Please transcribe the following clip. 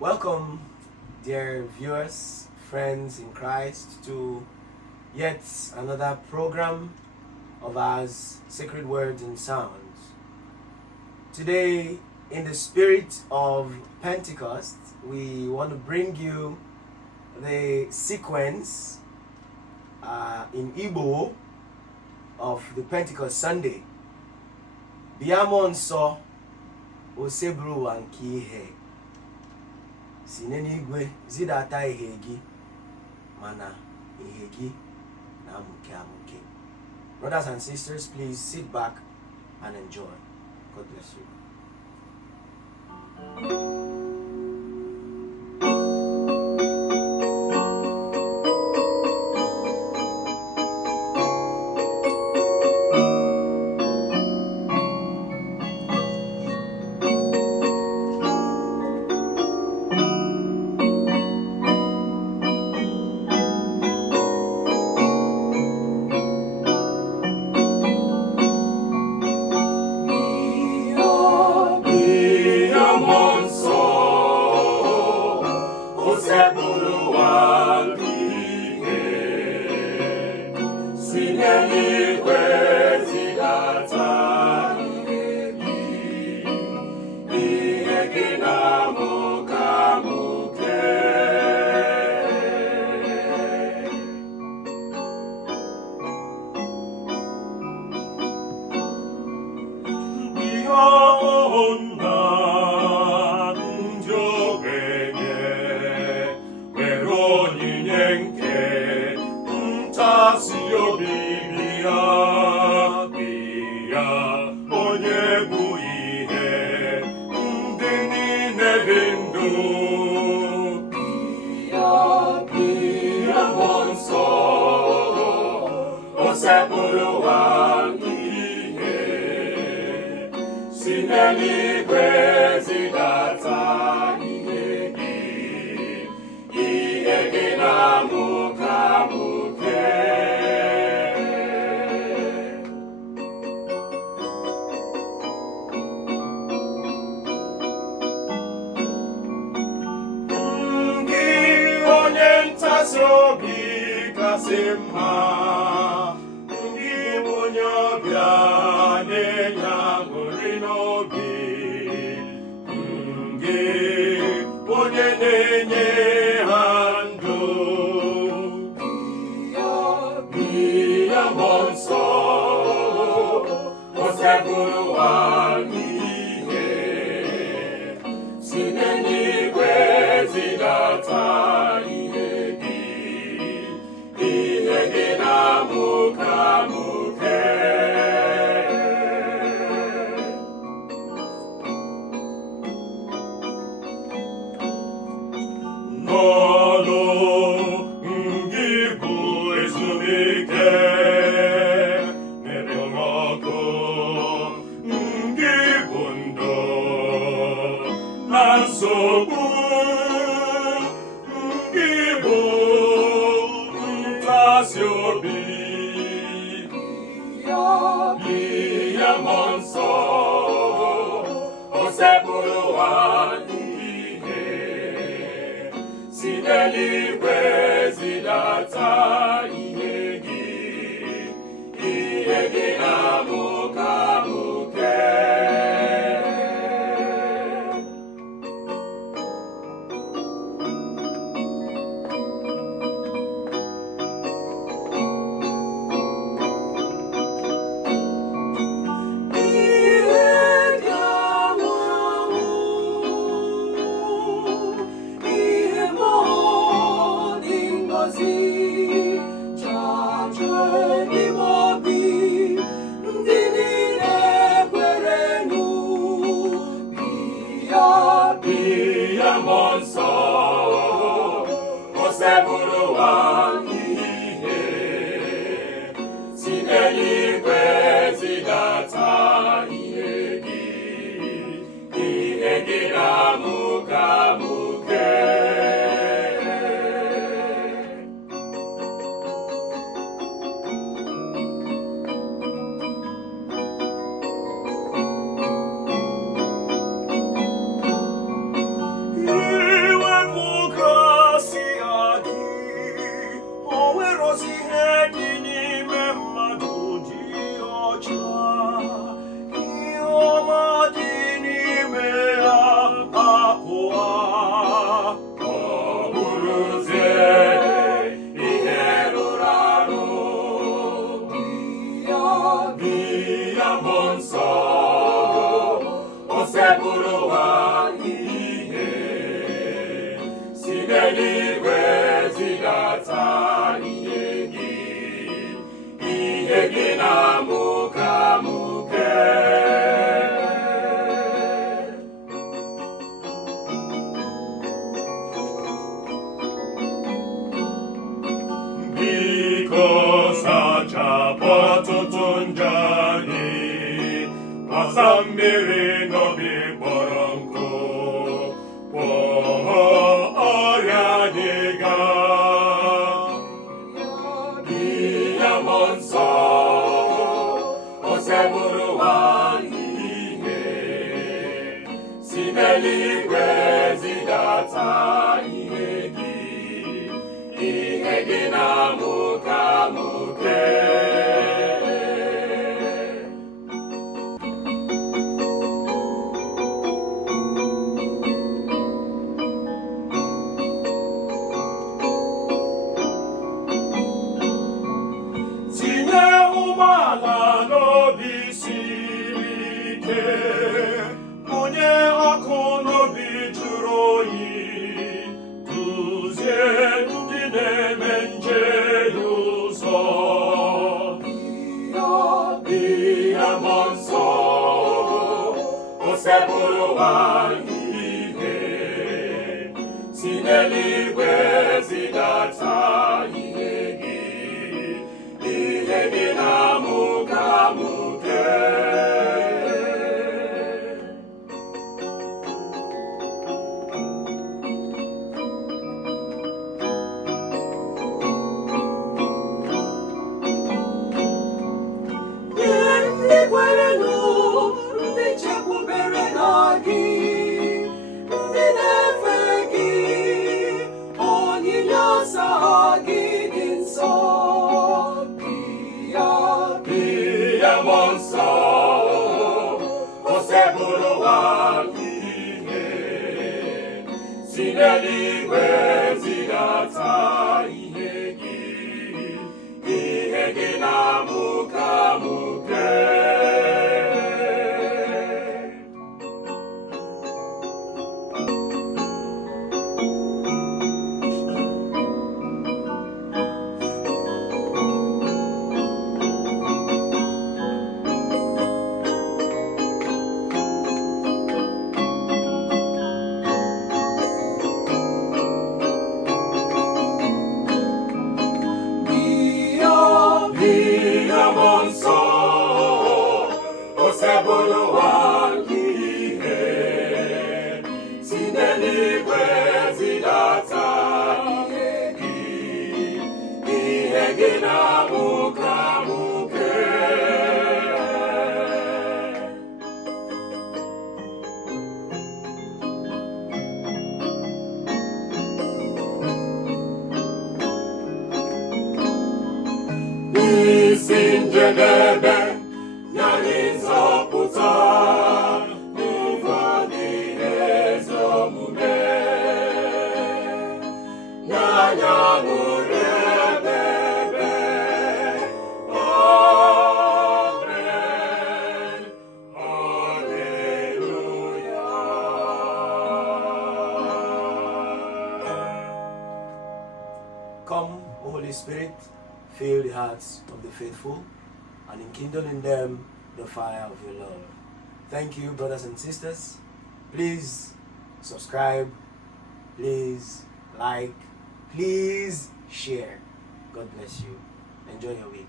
Welcome, dear viewers, friends in Christ, to yet another program of ours, Sacred Words and Sounds. Today, in the spirit of Pentecost, we want to bring you the sequence in Igbo of the Pentecost Sunday. Biamon so osebru wanki ihe. Si n'eluigwe zidata ihe gị mana ihe gị na amuke amuke. Brothers and sisters, please sit back and enjoy. God bless you. n'eluigwe zidata ihe gị na-amụke amụke. Biko sachapụ ọtụtụ njọ anyị, gbasa mmiri n'obi kpọrọ nkụ, gwọọ ọrịa anyị gaa. Ihe mmụọ nsọ o sebụrụ ụwa ihe, si n'eluigwe zidata ihe gị na-amụke amụke. Tinye ụgbọala n'obi siri ike, onye ọkụ n'obi jụrụ oyi, duzie ndị na-eme njehie ụzọ. Ihe mmụọ nsọ o sebụrụ ụwa ihe, si n'eluigwe zidata ihe gị na-amụke amụke. Ndị kwerenụ, ndị chekwubere na gị, ndị na-efe gị, onyinye ọsa gị dị nsọ. Ihe mmụọ nsọ o sebụrụ ụwa ihe, si n'eluigwe zidata ihe gị na-amụke amụke. Ihe mmụọ nsọ o sebụrụ ụwa ihe, si n'eluigwe zidata ihe gị na-amụke amụke. Isi njedebe nyere nzọpụta n'ụfọdụ ezi omume, n'anya ṅụrị ebebe. Amen. Hallelujah. Come, O Holy Spirit, fill the hearts of the faithful and enkindle in them the fire of your love. Thank you, brothers and sisters. Please subscribe, please like, please share. God bless you. Enjoy your week.